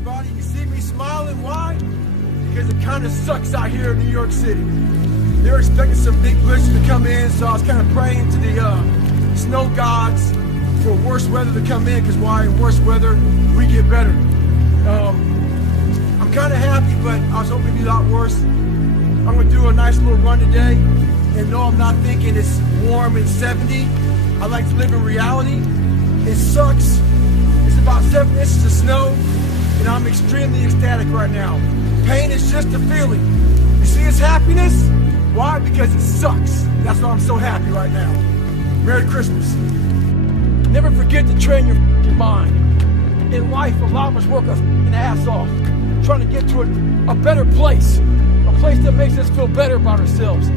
everybody. You see me smiling, why? Because it kind of sucks out here in New York City. They're expecting some big blizzards to come in, so I was kind of praying to the snow gods for worse weather to come in, because why? In worse weather, we get better. I'm kind of happy, but I was hoping it'd be a lot worse. I'm going to do a nice little run today, and no, I'm not thinking it's warm and 70. I like to live in reality. It sucks. It's about 7 inches of snow, and I'm extremely ecstatic right now. Pain is just a feeling. You see it's happiness? Why? Because it sucks. That's why I'm so happy right now. Merry Christmas. Never forget to train your mind. In life, a lot of us work our ass off, trying to get to a better place, a place that makes us feel better about ourselves.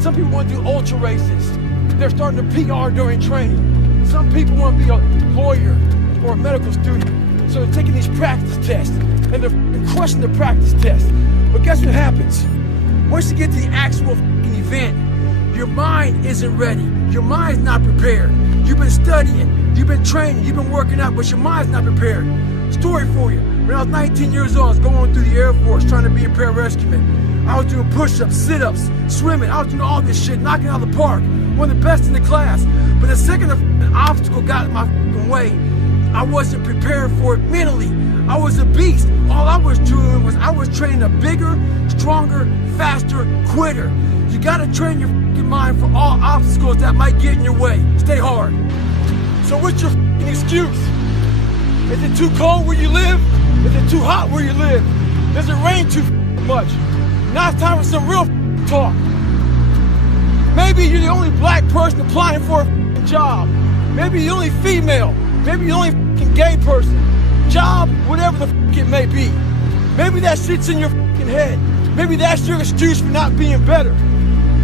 Some people want to do ultra races. They're starting to PR during training. Some people want to be a lawyer or a medical student, so they're taking these practice tests, and they're crushing the practice test. But guess what happens? Once you get to the actual event, your mind isn't ready. Your mind's not prepared. You've been studying, you've been training, you've been working out, but your mind's not prepared. Story for you. When I was 19 years old, I was going through the Air Force trying to be a pararescueman. I was doing push-ups, sit-ups, swimming. I was doing all this shit, knocking out of the park. One of the best in the class. But the second an obstacle got in my way, I wasn't prepared for it mentally. I was a beast. All I was doing was I was training a bigger, stronger, faster quitter. You gotta train your mind for all obstacles that might get in your way. Stay hard. So what's your excuse? Is it too cold where you live? Is it too hot where you live? Does it rain too much? Now it's time for some real talk. Maybe you're the only black person applying for a job. Maybe you're the only female. Maybe you're the only gay person. Job, whatever the it may be. Maybe that shit's in your head. Maybe that's your excuse for not being better.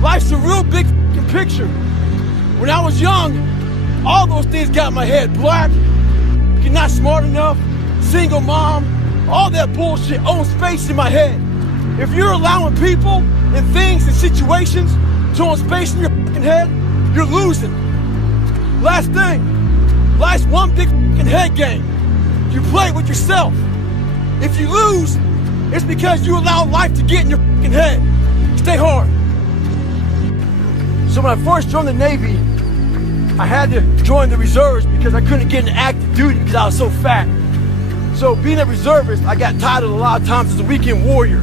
Life's a real big picture. When I was young, all those things got in my head. Black, you're not smart enough, single mom, all that bullshit owns space in my head. If you're allowing people and things and situations to own space in your head, you're losing. Last thing, life's one big head game. You play with yourself. If you lose, it's because you allow life to get in your head. Stay hard. So when I first joined the Navy, I had to join the reserves because I couldn't get into active duty because I was so fat. So being a reservist, I got titled a lot of times as a weekend warrior.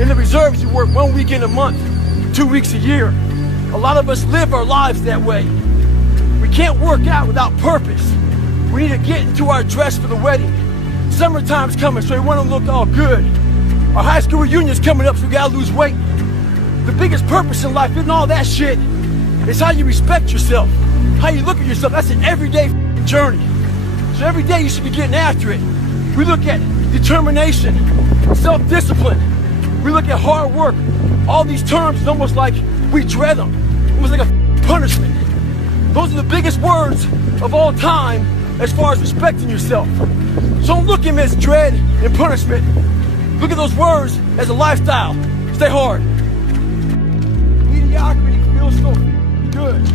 In the reserves, you work 1 weekend a month, 2 weeks a year. A lot of us live our lives that way. We can't work out without purpose. We need to get into our dress for the wedding. Summertime's coming, so we want to look all good. Our high school reunion's coming up, so we gotta lose weight. The biggest purpose in life isn't all that shit. It's how you respect yourself, how you look at yourself. That's an everyday journey. So every day you should be getting after it. We look at determination, self-discipline. We look at hard work. All these terms, it's almost like we dread them. Almost like a punishment. Those are the biggest words of all time as far as respecting yourself. So don't look at them as dread and punishment. Look at those words as a lifestyle. Stay hard. Mediocrity feels so good.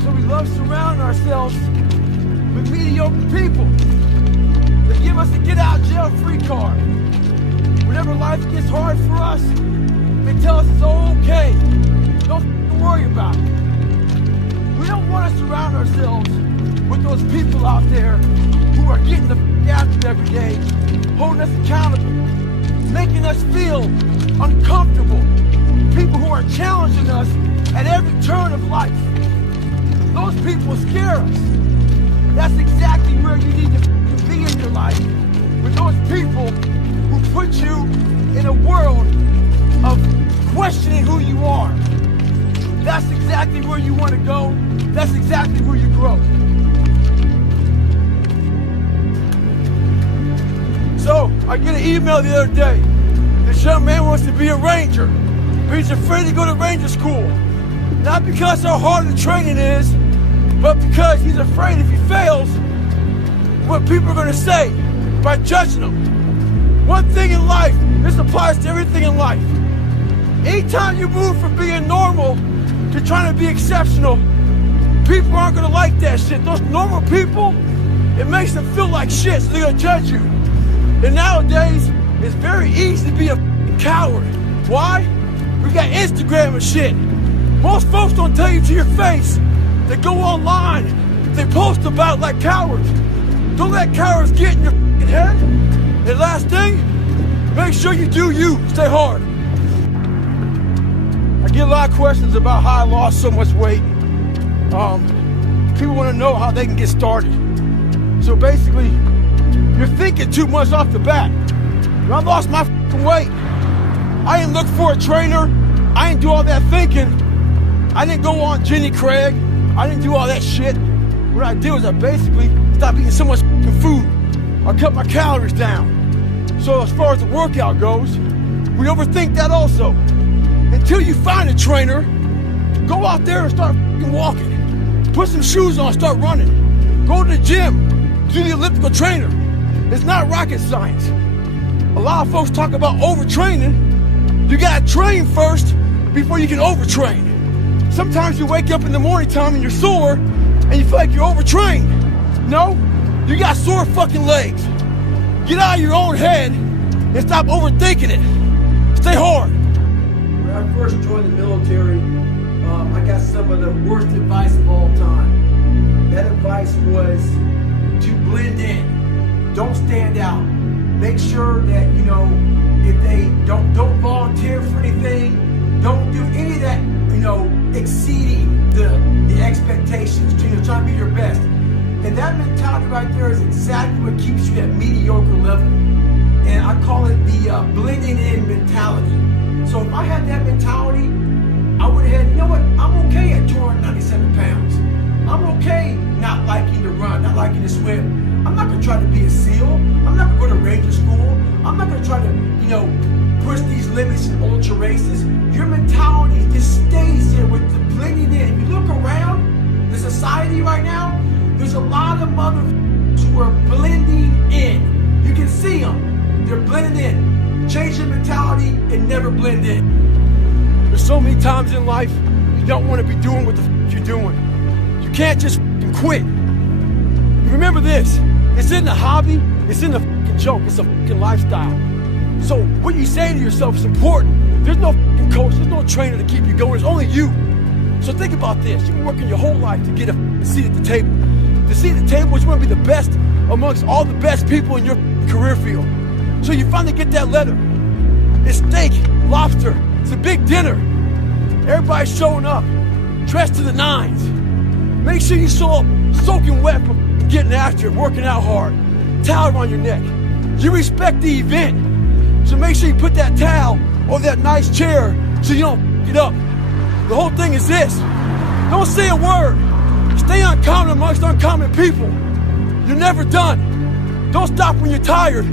So we love surrounding ourselves with mediocre people. They give us a get out of jail free card. Whenever life gets hard for us, they tell us it's okay. Don't worry about it. We don't want to surround ourselves with those people out there who are getting the after every day, holding us accountable, making us feel uncomfortable. People who are challenging us at every turn of life. Those people scare us. That's exactly where you need to be in your life, with those people who put you in a world of questioning who you are. That's exactly where you want to go. That's exactly where you grow. So, I get an email the other day. This young man wants to be a ranger, but he's afraid to go to ranger school. Not because how hard the training is, but because he's afraid if he fails, what people are going to say by judging him. One thing in life, this applies to everything in life. Anytime you move from being normal to trying to be exceptional, people aren't going to like that shit. Those normal people, it makes them feel like shit, so they're going to judge you. And nowadays, it's very easy to be a coward. Why? We got Instagram and shit. Most folks don't tell you to your face. They go online, they post about it like cowards. Don't let cowards get in your head. And last thing, make sure you do you. Stay hard. I get a lot of questions about how I lost so much weight. People want to know how they can get started. So basically, you're thinking too much off the bat. When I lost my weight, I didn't look for a trainer. I didn't do all that thinking. I didn't go on Jenny Craig. I didn't do all that shit. What I did was I basically stopped eating so much food. I cut my calories down. So as far as the workout goes, we overthink that also. Until you find a trainer, go out there and start walking. Put some shoes on, start running. Go to the gym, do the elliptical trainer. It's not rocket science. A lot of folks talk about overtraining. You gotta train first before you can overtrain. Sometimes you wake up in the morning time and you're sore and you feel like you're overtrained. No, you got sore fucking legs. Get out of your own head and stop overthinking it. Stay hard. When I first joined the military, I got some of the worst advice of all time. That advice was to blend in. Don't stand out. Make sure that, if they don't volunteer for anything, don't do any of that, exceeding the expectations, trying to be your best. And that mentality right there is exactly what keeps you at mediocre level. And I call it the blending in mentality. So if I had that mentality, I would have had, you know what, I'm okay at 297 pounds. I'm okay not liking to run, not liking to swim. I'm not gonna try to be a SEAL. I'm not gonna go to Ranger School. I'm not gonna try to, push these limits in ultra races. Your mentality just stays there with the blending in. If you look around the society right now, there's a lot of motherfuckers who are blending in. You can see them. They're blending in. Change your mentality and never blend in. There's so many times in life you don't want to be doing what the f you're doing. You can't just quit. Remember this. It's in the hobby. It's in the fucking joke. It's a fucking lifestyle. So what you say to yourself is important. There's no fucking coach. There's no trainer to keep you going. It's only you. So think about this. You've been working your whole life to get a seat at the table. The seat at the table is going to be the best amongst all the best people in your career field. So you finally get that letter. It's steak, lobster. It's a big dinner. Everybody's showing up, dressed to the nines. Make sure you show up soaking wet from getting after it, working out hard. Towel around your neck. You respect the event. So make sure you put that towel over that nice chair so you don't get up. The whole thing is this. Don't say a word. Stay uncommon amongst uncommon people. You're never done. Don't stop when you're tired.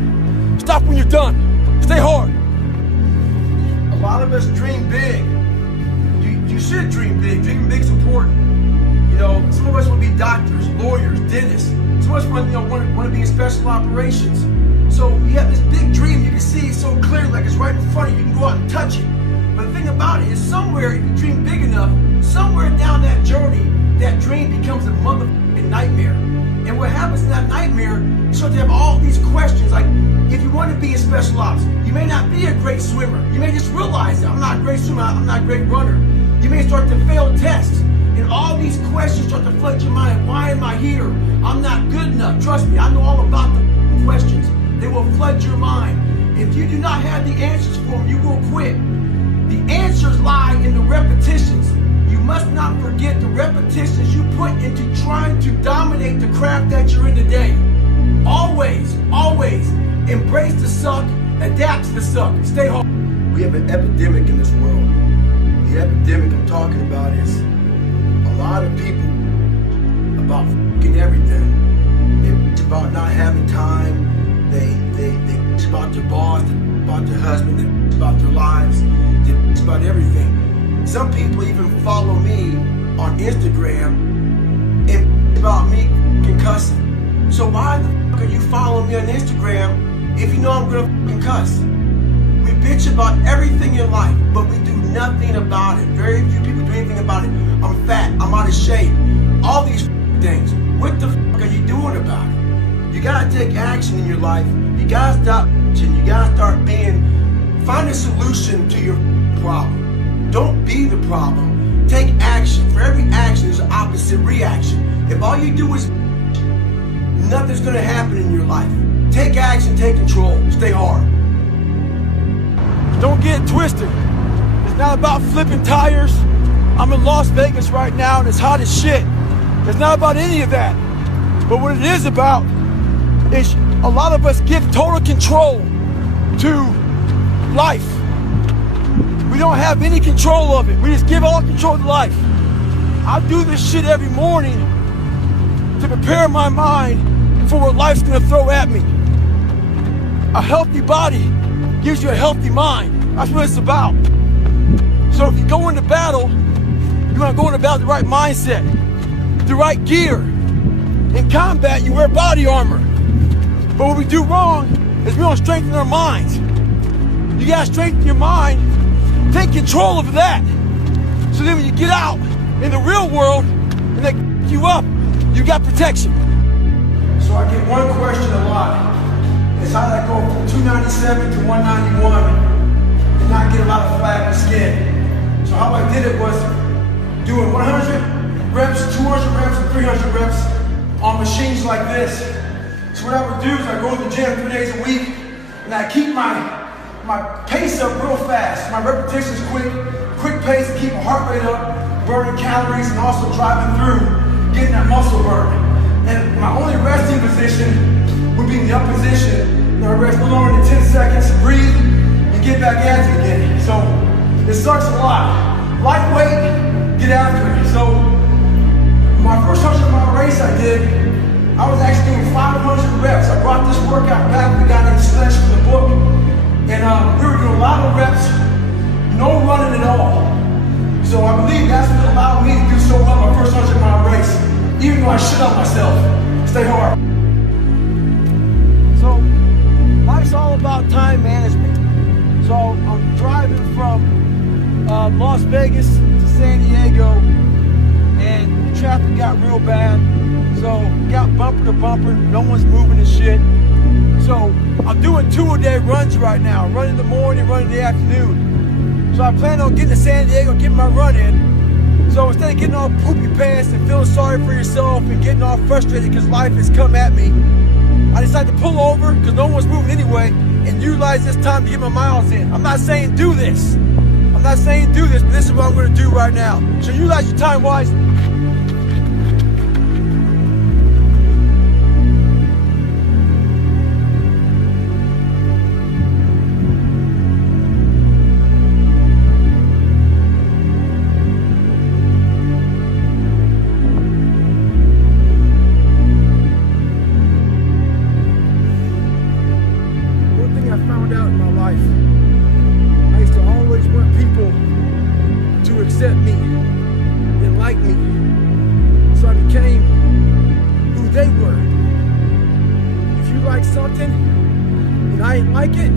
Stop when you're done. Stay hard. A lot of us dream big. You should dream big. Dreaming big is important. Some of us want to be doctors, lawyers, dentists. Some of us want to be in special operations. So you have this big dream. You can see it so clearly, like it's right in front of you. You can go out and touch it. But the thing about it is somewhere, if you dream big enough, somewhere down that journey, that dream becomes a motherfucking nightmare. And what happens in that nightmare, you start to have all these questions. Like, if you want to be in special ops, you may not be a great swimmer. You may just realize that I'm not a great swimmer, I'm not a great runner. You may start to fail tests. And all these questions start to flood your mind. Why am I here? I'm not good enough. Trust me, I know all about the questions. They will flood your mind. If you do not have the answers for them, you will quit. The answers lie in the repetitions. You must not forget the repetitions you put into trying to dominate the craft that you're in today. Always, always embrace the suck, adapt to the suck, stay home. We have an epidemic in this world. The epidemic I'm talking about is a lot of people about fucking everything. It's about not having time. It's about their boss, about their husband, it's about their lives, it's about everything. Some people even follow me on Instagram and it's about me fucking cussing. So why the fuck are you following me on Instagram if you know I'm gonna fucking cuss? We bitch about everything in life, but we do nothing about it. Very few people do anything about it. I'm fat, I'm out of shape, all these things. What the fuck are you doing about it? You gotta take action in your life. You gotta stop and you gotta start find a solution to your problem. Don't be the problem. Take action. For every action, there's an opposite reaction. If all you do is nothing's gonna happen in your life. Take action, take control, stay hard. Don't get it twisted. It's not about flipping tires. I'm in Las Vegas right now and it's hot as shit. It's not about any of that. But what it is about is a lot of us give total control to life. We don't have any control of it. We just give all control to life. I do this shit every morning to prepare my mind for what life's gonna throw at me. A healthy body gives you a healthy mind. That's what it's about. So if you go into battle, you wanna go into battle with the right mindset, the right gear. In combat, you wear body armor. But what we do wrong is we don't strengthen our minds. You gotta strengthen your mind, take control of that. So then when you get out in the real world and they f you up, you got protection. So I get one question a lot. It's how did I go from 297 to 191 and not get a lot of flat in the skin. So how I did it was doing 100 reps, 200 reps, and 300 reps on machines like this. So what I would do is I go to the gym 3 days a week and I keep my pace up real fast. My repetitions quick pace to keep my heart rate up, burning calories and also driving through, getting that muscle burn. And my only resting position would be in the up position. And I rest no longer than 10 seconds, breathe, and get back at it again. So it sucks a lot. Lightweight, get after it. So my first 100-mile race I did, I was actually doing 500 reps. I brought this workout back with the guy named Slash from the book. And we were doing a lot of reps, no running at all. So I believe that's what allowed me to do so well my first 100-mile race, even though I shit on myself. Stay hard. So life's all about time management. So I'm driving from Las Vegas to San Diego, and traffic got real bad. So got bumper to bumper, no one's moving and shit. So I'm doing 2-a-day runs right now. Run in the morning, run in the afternoon. So I plan on getting to San Diego, getting my run in. So instead of getting all poopy pants and feeling sorry for yourself and getting all frustrated because life has come at me, I decided to pull over because no one's moving anyway and utilize this time to get my miles in. I'm not saying do this. I'm not saying do this, but this is what I'm going to do right now. So utilize your time wisely. Accept me and like me, so I became who they were. If you like something and I didn't like it,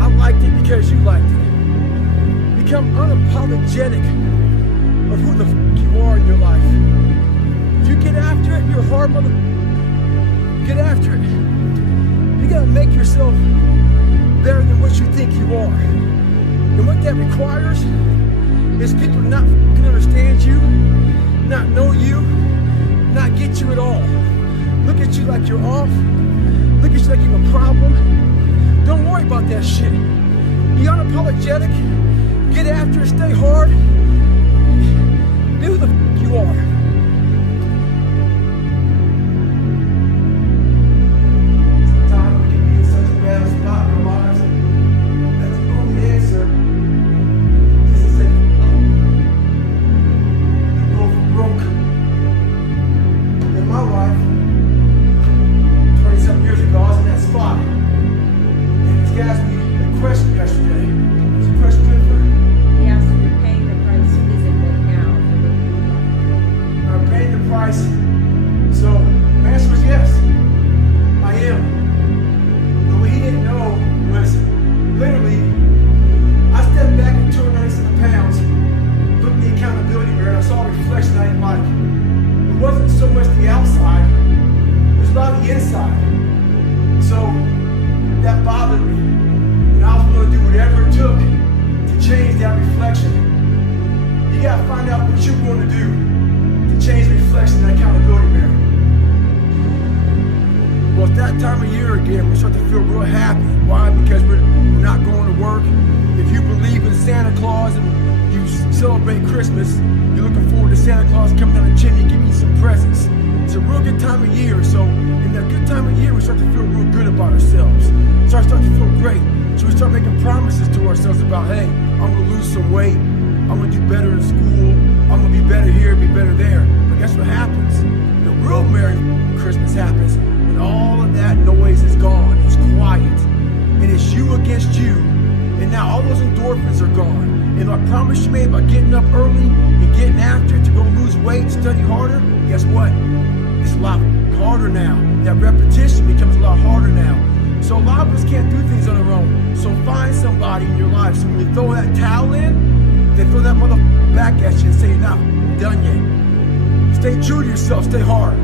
I liked it because you liked it. Become unapologetic of who the f you are in your life. If you get after it, you're a hard mother. Get after it. You gotta make yourself better than what you think you are, and what that requires is people not f***ing understand you, not know you, not get you at all. Look at you like you're off. Look at you like you have a problem. Don't worry about that shit. Be unapologetic. Get after it. Stay hard. Be who the f*** you are. Sometimes we can be in such a bad spot in our lives. That's the only answer. My life, 20-something years ago, I was in that spot. And this guy asked me a question yesterday. What's the question, Jennifer? He asked if you're paying the price physically now for the Well, it's that time of year again. We start to feel real happy. Why? Because we're not going to work. If you believe in Santa Claus and you celebrate Christmas, you're looking forward to Santa Claus coming down the chimney giving you some presents. It's a real good time of year. So in that good time of year, we start to feel real good about ourselves. Start to feel great. So we start making promises to ourselves about, hey, I'm going to lose some weight. I'm going to do better in school. I'm going to be better here, be better there. But guess what happens? The real Merry Christmas happens when all of that noise is gone. It's quiet. And it's you against you. And now all those endorphins are gone. And I promise you made about getting up early and getting after it to go lose weight, study harder, guess what? It's a lot harder now. That repetition becomes a lot harder now. So a lot of us can't do things on our own. So find somebody in your life. So when you throw that towel in, they throw that motherfucker back at you and say you're not done yet. Stay true to yourself, stay hard.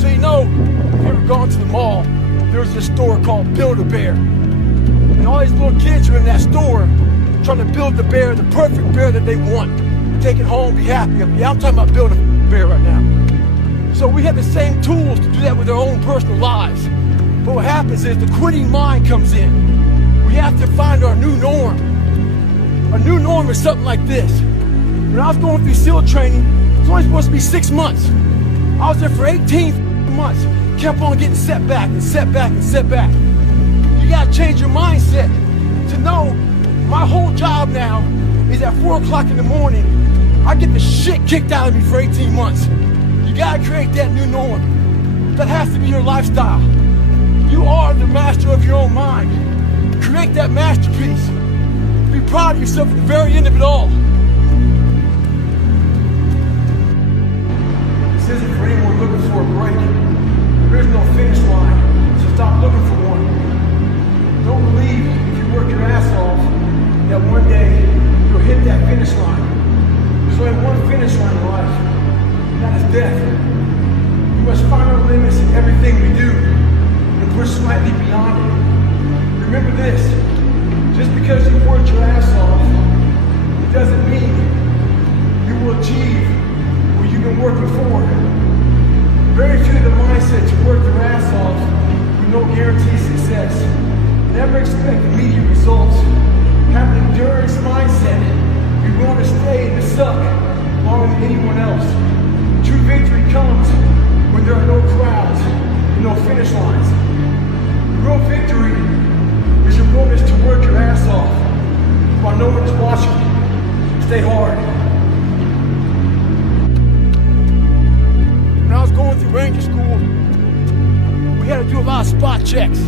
So you know, if you ever gone to the mall, there's this store called Build-A-Bear. And all these little kids are in that store trying to build the bear, the perfect bear that they want. Take it home, be happy. Yeah, I'm talking about Build-A-Bear right now. So we have the same tools to do that with our own personal lives. But what happens is the quitting mind comes in. We have to find our new norm. Our new norm is something like this. When I was going through SEAL training, it was only supposed to be 6 months. I was there for 18 months. Kept on getting setback and setback and setback. You gotta change your mindset to know my whole job now is at 4 o'clock in the morning. I get the shit kicked out of me for 18 months. You gotta create that new norm. That has to be your lifestyle. You are the master of your own mind. Create that masterpiece. Be proud of yourself at the very end of it all. This isn't for anyone looking for a break. There is no finish line, so stop looking for one. Don't believe if you work your ass off that one day you'll hit that finish line. There's only one finish line in life, and that is death. We must find our limits in everything we do and push slightly beyond it. Remember this, just because you worked your ass off, it doesn't mean you will achieve what you've been working for. Very few of the mindset to work their ass off with no guaranteed success. Never expect immediate results. Have an endurance mindset. You're going to stay in the suck longer than anyone else. True victory comes when there are no crowds and no finish lines. Real victory is your willingness to work your ass off while no one is watching you. Stay hard. When I was going through Ranger School, we had to do a lot of spot checks.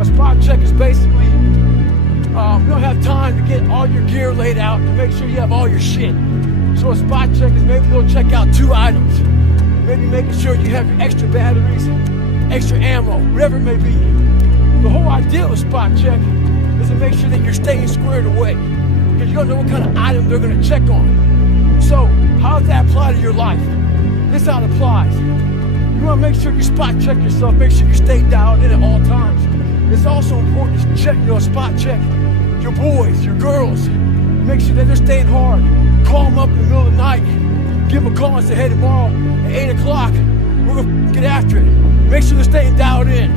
A spot check is basically, you don't have time to get all your gear laid out to make sure you have all your shit. So a spot check is maybe they'll check out 2 items. Maybe making sure you have your extra batteries, extra ammo, whatever it may be. The whole idea of a spot check is to make sure that you're staying squared away, because you don't know what kind of item they're going to check on. So how does that apply to your life? This is how it applies. You want to make sure you spot check yourself, make sure you stay dialed in at all times. It's also important to check, spot check your boys, your girls. Make sure that they're staying hard. Call them up in the middle of the night. Give them a call and say, hey, tomorrow at 8 o'clock, we're going to get after it. Make sure they're staying dialed in.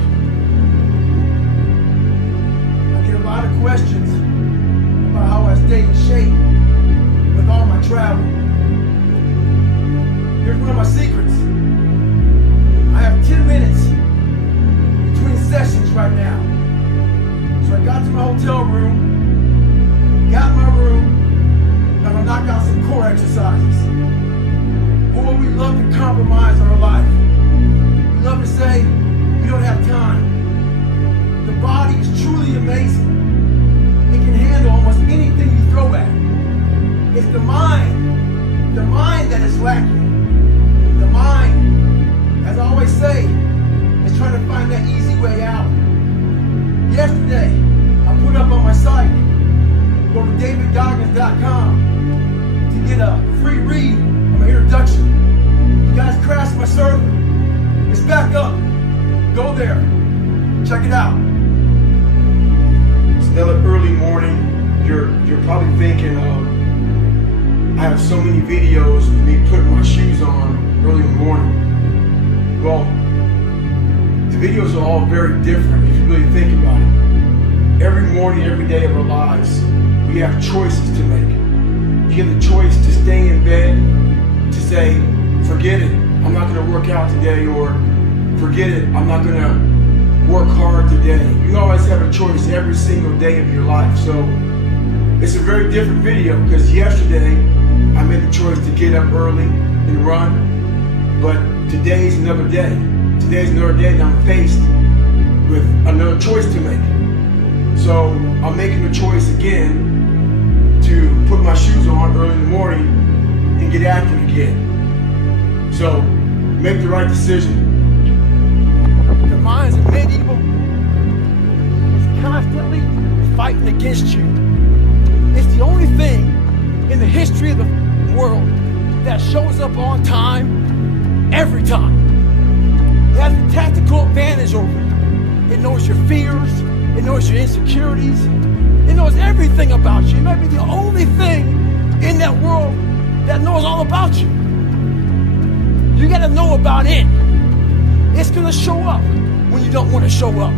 I get a lot of questions about how I stay in shape with all my travel. Here's one of my secrets. I have 10 minutes between sessions right now. So I got to my hotel room, got in my room, and I'm gonna knock out some core exercises. Boy, we love to compromise our life. We love to say we don't have time. The body is truly amazing. It can handle almost anything you throw at it. It's the mind that is lacking. The mind, as I always say, is trying to find that easy way out. Yesterday, I put up on my site, go to davidgoggins.com to get a free read on my introduction. You guys crashed my server. It's back up. Go there. Check it out. It's another early morning. You're probably thinking, I have so many videos of me putting my shoes on early in the morning. Well, the videos are all very different if you really think about it. Every morning, every day of our lives, we have choices to make. You have the choice to stay in bed, to say, forget it, I'm not going to work out today, or forget it, I'm not going to work hard today. You always have a choice every single day of your life. So it's a very different video because yesterday I made the choice to get up early and run, but today's another day. Today's another day that I'm faced with another choice to make. So I'm making the choice again to put my shoes on early in the morning and get active again. So make the right decision. The mind's of medieval is constantly fighting against you. It's the only thing in the history of the world that shows up on time every time. It has a tactical advantage over you. It knows your fears, it knows your insecurities, it knows everything about you. It might be the only thing in that world that knows all about you. You gotta know about it. It's gonna show up when you don't wanna show up.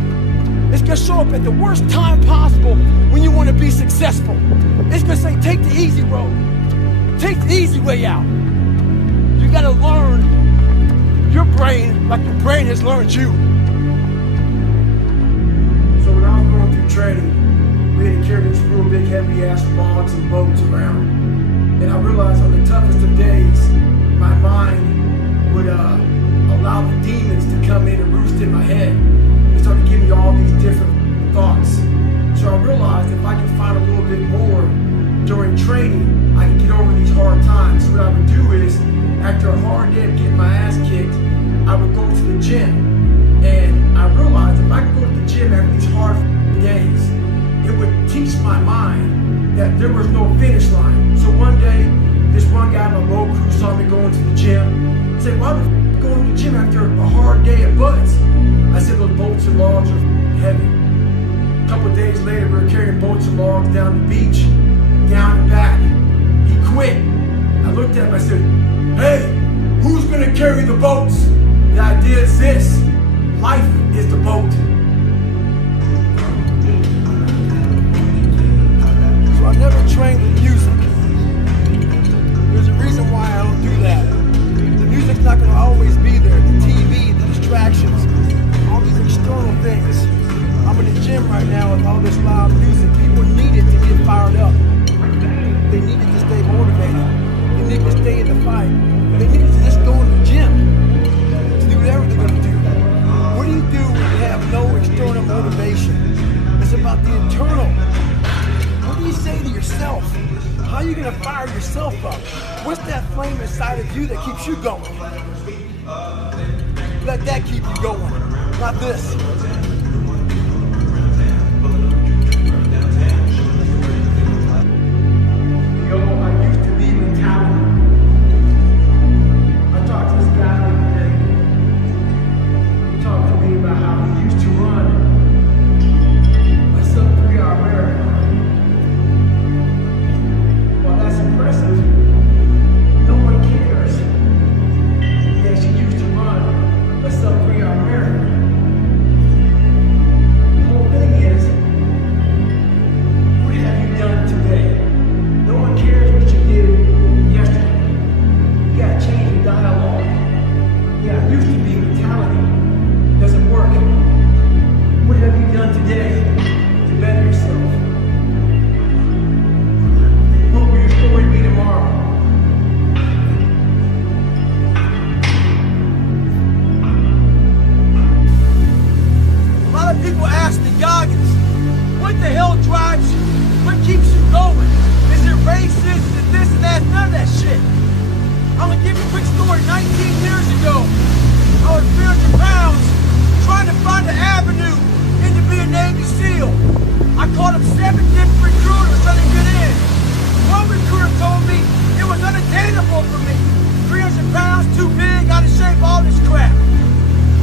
It's gonna show up at the worst time possible when you wanna be successful. It's gonna say, take the easy road. Take the easy way out. You gotta learn your brain like your brain has learned you. So when I was going through training, we had to carry these real big heavy ass logs and boats around. And I realized on the toughest of days, my mind would allow the demons to come in and roost in my head and start to give me all these different thoughts. So I realized if I could find a little bit more during training, I could get over these hard times. So what I would do is, after a hard day of getting my ass kicked, I would go to the gym. And I realized if I could go to the gym after these hard days, it would teach my mind that there was no finish line. So one day, this one guy on my road crew saw me going to the gym. He said, why the f are you going to the gym after a hard day of butts? I said, those boats and logs are heavy. A couple of days later, we were carrying boats and logs down the beach, down and back. He quit. I looked at him, I said, hey, who's gonna carry the boats? The idea is this: life is the boat. So I never trained with music. There's a reason why I don't do that. The music's not gonna always be there. The TV, the distractions, all these external things. I'm in the gym right now with all this loud music. People need it to get fired up. They need it to stay motivated. They need to stay in the fight. They need to just go in the gym to do whatever they're going to do. What do you do when you have no external motivation? It's about the internal. What do you say to yourself? How are you going to fire yourself up? What's that flame inside of you that keeps you going? Let that keep you going, not this. Goggins, what the hell drives you? What keeps you going? Is it racist? Is it this and that? None of that shit. I'm gonna give you a quick story. 19 years ago, I was 300 pounds trying to find an avenue in to be a Navy SEAL. I called up 7 different recruiters trying to get in. One recruiter told me it was unattainable for me. 300 pounds, too big, out of shape, all this crap.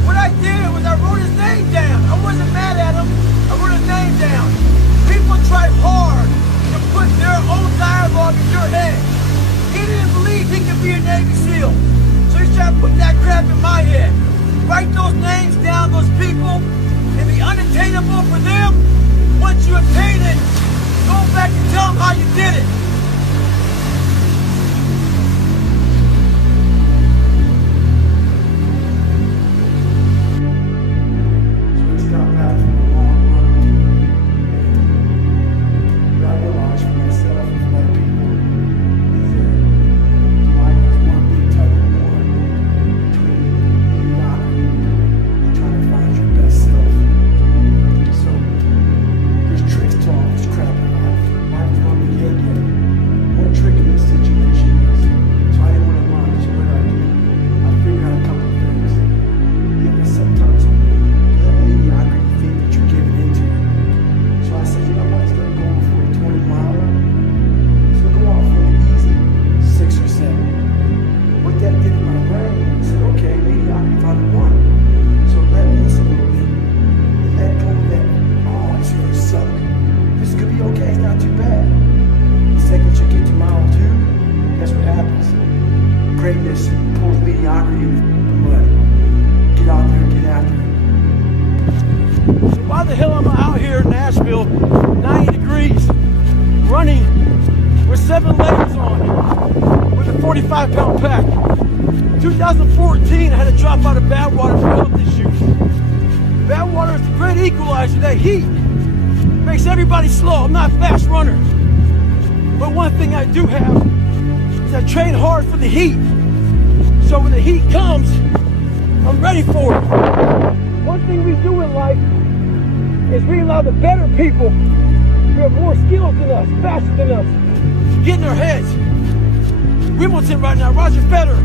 What I did was I wrote his name down. I wasn't mad at him. I wrote his name down. People try hard to put their own dialogue in your head. He didn't believe he could be a Navy SEAL. So he's trying to put that crap in my head. you attained it, go back and tell them how you did it. Greatness pulls mediocrity in the mud. Get out there and get after it. So why the hell am I out here in Nashville, 90 degrees, running with 7 layers on, with a 45-pound pack? 2014, I had to drop out of Badwater for health issues. Badwater is the great equalizer. That heat makes everybody slow. I'm not a fast runner. But one thing I do have is I train hard for the heat. So when the heat comes, I'm ready for it. One thing we do in life is we allow the better people who have more skills than us, faster than us, get in their heads. Wimbledon right now, Roger Federer.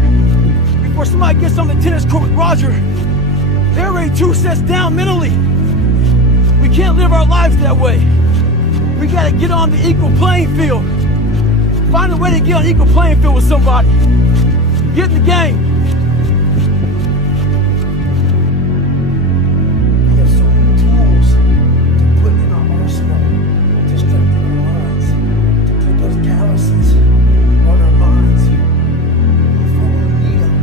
Before somebody gets on the tennis court with Roger, they're already 2 sets down mentally. We can't live our lives that way. We gotta get on the equal playing field. Find a way to get on equal playing field with somebody. Get in the game. We have so many tools to put in our arsenal to strengthen our minds, to put those calluses on our minds before we need them.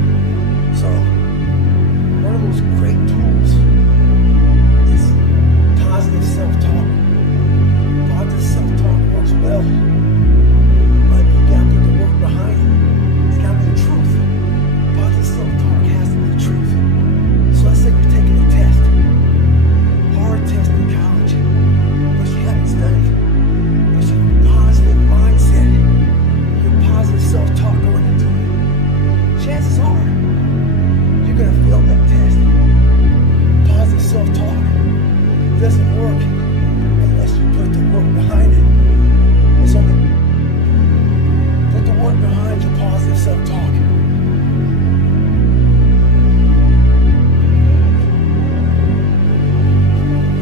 So, one of those great tools is positive self-talk. Positive self-talk works well. But you got to put the work behind it. It's got to be the truth. Positive self-talk has to be the truth. So let's say you're taking a test. Hard test in college. But you haven't studied. But you have a positive mindset. Your positive self-talk going into it. Chances are, you're going to fail that test. Positive self-talk doesn't work unless you put the work behind it. It's only put the work behind your positive self-talk.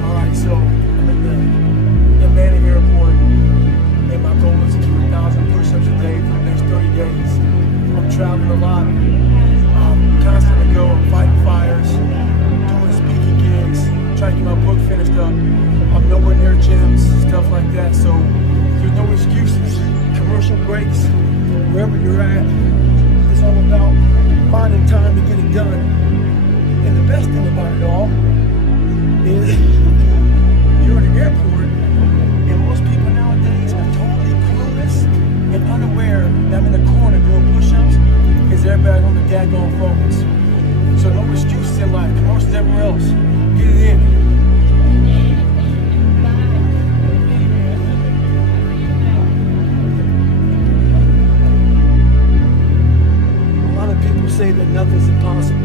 Alright, so I'm at the Atlanta airport, and my goal is to do 1,000 push-ups a day for the next 30 days. I'm traveling a lot. Constantly go, I'm fighting fires, doing speaking gigs, trying to get my book finished up. I'm nowhere near gyms, stuff like that, so there's no excuses. Commercial breaks, wherever you're at, it's all about finding time to get it done. And the best thing about it all is you're at an airport, and most people nowadays are totally clueless and unaware that I'm in the corner doing push-ups because everybody's on the daggone phones. So no excuses in life, commercials everywhere else. Get it in. Say that nothing's impossible.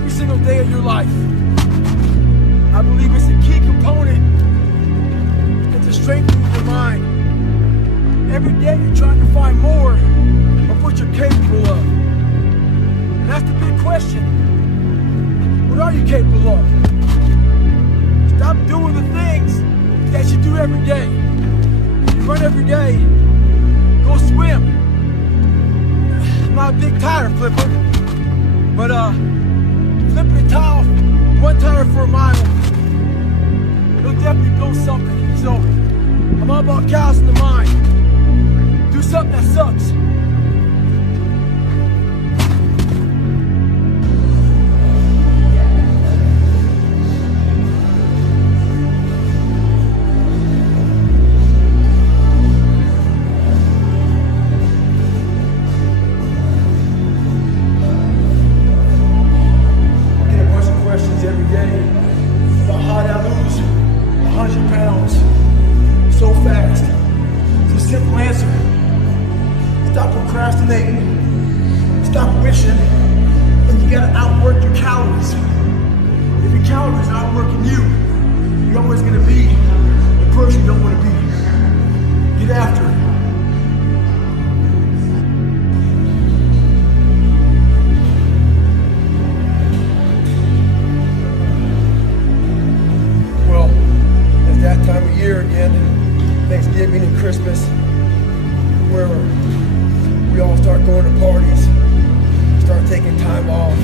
every single day of your life. I believe it's a key component into strengthening your mind. Every day you're trying to find more of what you're capable of. And that's the big question. What are you capable of? Stop doing the things that you do every day. You run every day, go swim. I'm not a big tire flipper, but flipping a tile, one tire for a mile, it'll definitely build something. So I'm all about cows in the mind. Do something that sucks. Every day about how to lose 100 pounds so fast. It's a simple answer. Stop procrastinating, stop wishing, and you gotta outwork your calories. If your calories are outworking you, you're always gonna be the person you don't wanna be. Get after it. That time of year again, Thanksgiving and Christmas, where we all start going to parties, start taking time off,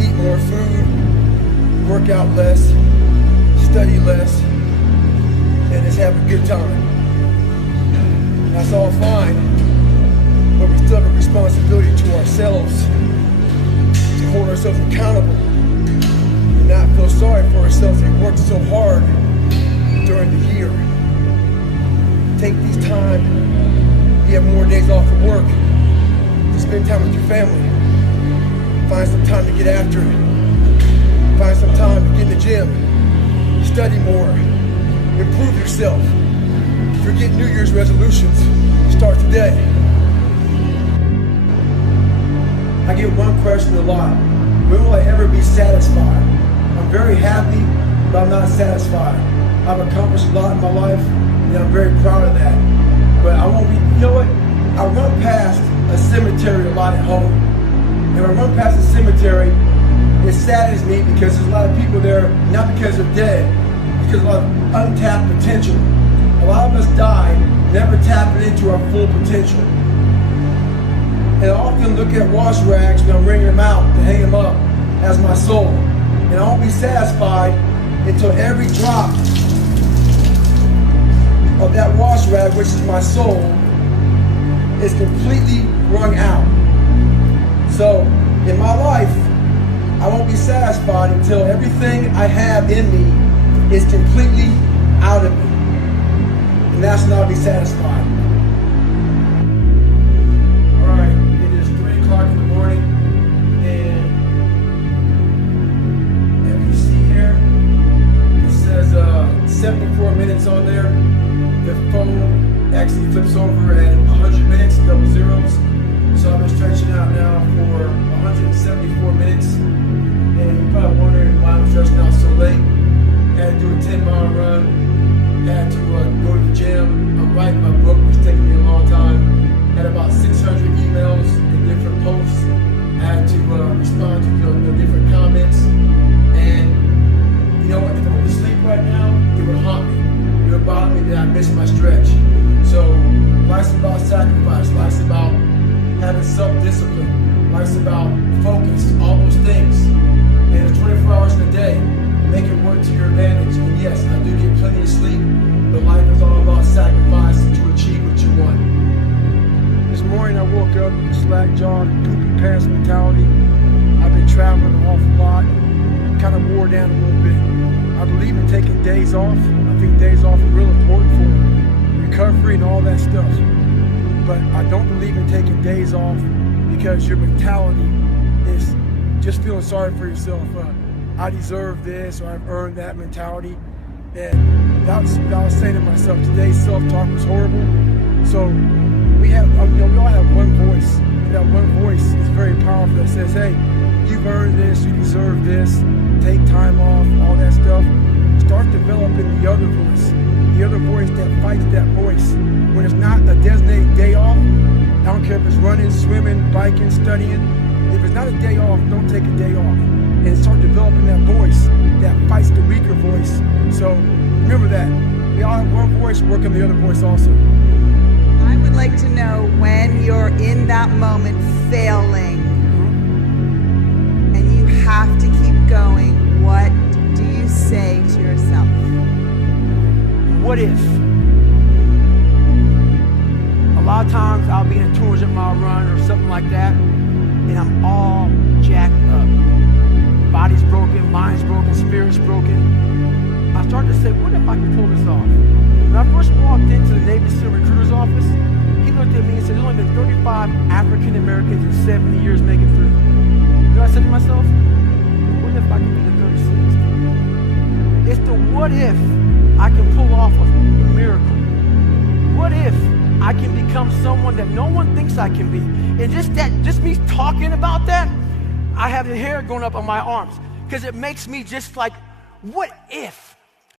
eat more food, work out less, study less, and just have a good time. That's all fine, but we still have a responsibility to ourselves to hold ourselves accountable and not feel sorry for ourselves. We worked so hard during the year. Take these time, you have more days off of work, to spend time with your family. Find some time to get after it. Find some time to get in the gym, study more, improve yourself. Forget New Year's resolutions, start today. I get one question a lot: when will I ever be satisfied? I'm very happy, but I'm not satisfied. I've accomplished a lot in my life, and I'm very proud of that. But I won't be, you know what? I run past a cemetery a lot at home. And when I run past a cemetery, it saddens me because there's a lot of people there, not because they're dead, because of a lot of untapped potential. A lot of us die never tapping into our full potential. And I often look at wash rags when I'm wringing them out to hang them up as my soul. And I won't be satisfied until every drop of that wash rag, which is my soul, is completely wrung out. So in my life, I won't be satisfied until everything I have in me is completely out of me. And that's when I'll be satisfied. All right, it is 3 o'clock in the morning, and if you see here, it says 74 minutes on there. The phone actually flips over at 100 minutes, double zeros. So I've been stretching out now for 174 minutes. And you're probably wondering why I'm stretching out so late. Had to do a 10-mile run. Had to go to the gym. I'm writing my book, which is taking me a long time. Had about 600 emails and different posts. I had to respond to different comments. And you know what? If I went to sleep right now, it would haunt me. It would bother me that I missed my stretch. So life's about sacrifice. Life's about having self-discipline. Life's about focus, all those things. And there's 24 hours in a day. Make it work to your advantage. And yes, I do get plenty of sleep, but life is all about sacrifice to achieve what you want. This morning I woke up with a slack jaw, poopy pants mentality. I've been traveling an awful lot, kind of wore down a little bit. I believe in taking days off. I think days off are real important for recovery and all that stuff. But I don't believe in taking days off because your mentality is just feeling sorry for yourself. I deserve this, or I've earned that mentality. And I was saying to myself, today's self-talk was horrible. So we all have one voice. And that one voice is very powerful that says, hey, you've earned this, you deserve this, take time off, all that stuff. Start developing the other voice that fights that voice. When it's not a designated day off, I don't care if it's running, swimming, biking, studying. If it's not a day off, don't take a day off. And start developing that voice that fights the weaker voice. So remember that. We all have one voice, work on the other voice also. I would like to know when you're in that moment failing and you have to keep going, what do you say to yourself? What if? A lot of times I'll be in a 200-mile run or something like that, and I'm all jacked up. Body's broken, mind's broken, spirit's broken. I started to say, what if I can pull this off? When I first walked into the Navy SEAL recruiter's office, he looked at me and said, there's only been 35 African Americans in 70 years make it through. You know what I said to myself? What if I can be the 36th? It's the what if I can pull off a miracle. What if I can become someone that no one thinks I can be? And just me talking about that, I have the hair going up on my arms because it makes me just like, what if?